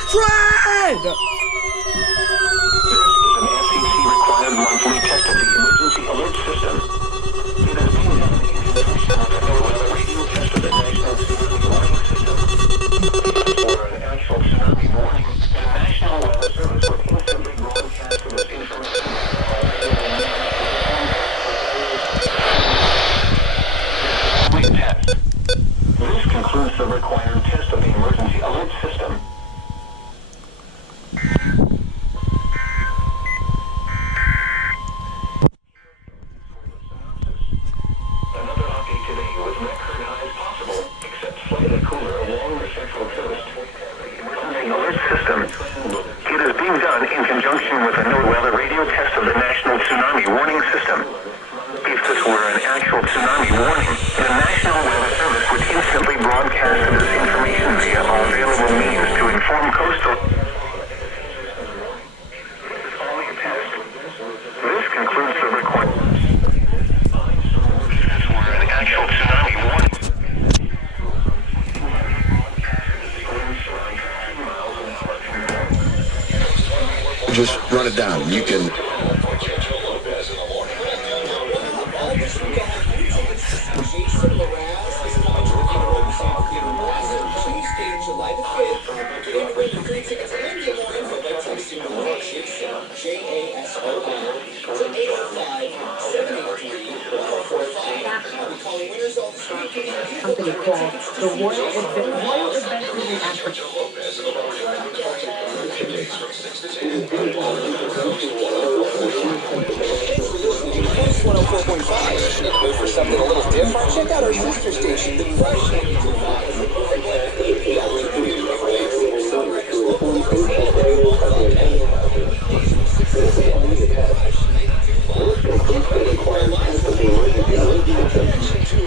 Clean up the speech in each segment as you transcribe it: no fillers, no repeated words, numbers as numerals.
Attention! Required monthly test of the emergency alert system. It is being done in conjunction with a NOAA radio test of the national tsunami warning system. For an actual tsunami warning, the National Weather Service would instantly broadcast this information. Test. This concludes the required test of the emergency alert system. It is being done in conjunction with a NOAA radio test of the national tsunami warning system. If this were an actual tsunami warning, the National Weather Service would instantly broadcast this information via all available means to inform coastal. Only a test. This concludes the requirement. If this were an actual tsunami warning. Just run it down. You can. Company called the Royal Adventures in Africa. 104.5. Move for something a little different? Check out our sister station, The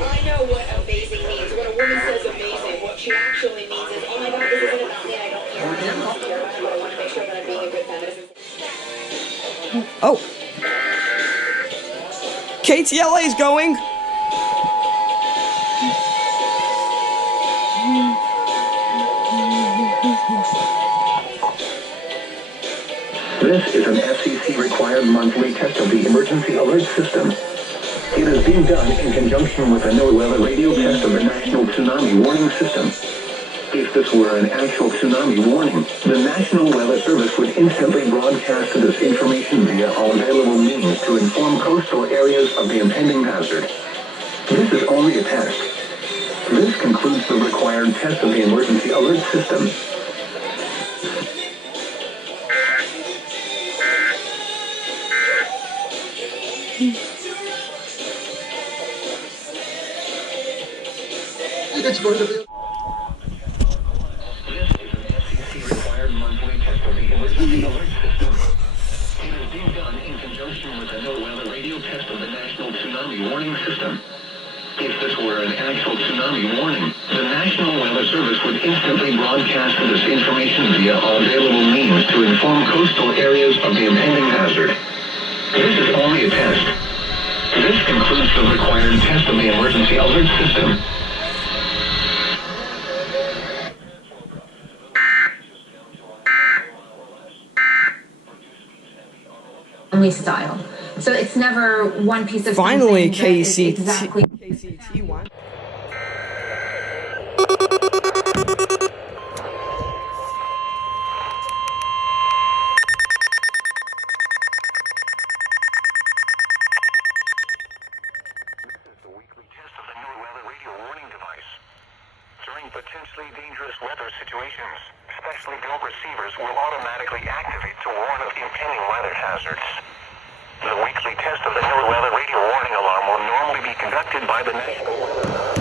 I know what amazing means. When a woman says amazing, what she actually means is, oh my god, this isn't about me, I don't care. I don't care about you, I want to make sure that I'm being a good feminist. Oh. KTLA is going. This is an FCC-required monthly test of the emergency alert system. It is being done in conjunction with a NOAA radio test of the national tsunami warning system. If this were an actual tsunami warning, the National Weather Service would instantly broadcast this information via all available means to inform coastal areas of the impending hazard. This is only a test. This concludes the required test of the emergency alert system. It's going to be. If this were an actual tsunami warning, the National Weather Service would instantly broadcast this information via all available means to inform coastal areas of the impending hazard. This is only a test. This concludes the required test of the emergency alert system. Style. So it's never one piece of finally KCT exactly. KCT one. During potentially dangerous weather situations, specially built receivers will automatically activate to warn of impending weather hazards. The weekly test of the NOAA radio warning alarm will normally be conducted by the National Weather Service.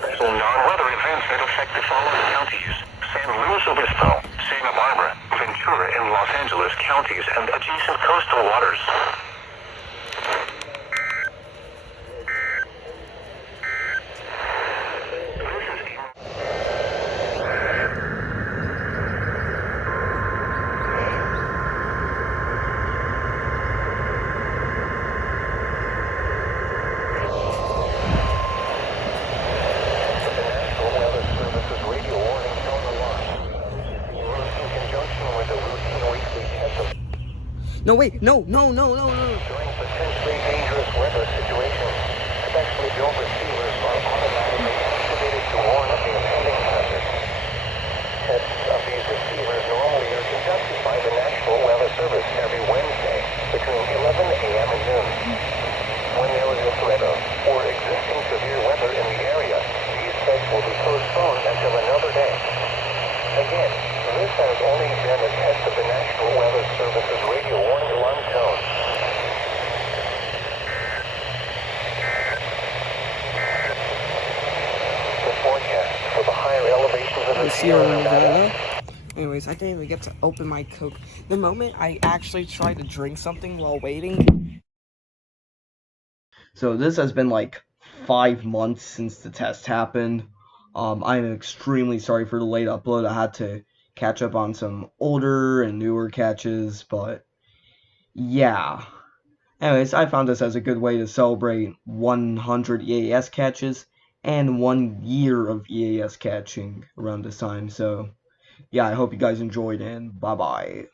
Special non-weather events that affect the following counties: San Luis Obispo, Santa Barbara, Ventura, and Los Angeles counties and adjacent coastal waters. No, wait, no. During potentially dangerous weather situations, specially built receivers are automatically activated to warn of the impending hazard. Tests of these receivers normally are conducted by the National Weather Service every Wednesday between 11 a.m. and noon. When there is a threat of or existing severe weather in the area, these tests will be postponed until another day. Again, this has only been a test of the National Weather Service's radio warning alarm tone. The forecast for the higher elevations of the Sierra Sierra Nevada. Anyways, I didn't even get to open my Coke. The moment I actually tried to drink something while waiting. So this has been like 5 months since the test happened. I'm extremely sorry for the late upload. I had to catch up on some older and newer catches, but yeah. Anyways, I found this as a good way to celebrate 100 EAS catches and 1 year of EAS catching around this time. So yeah, I hope you guys enjoyed, and bye bye.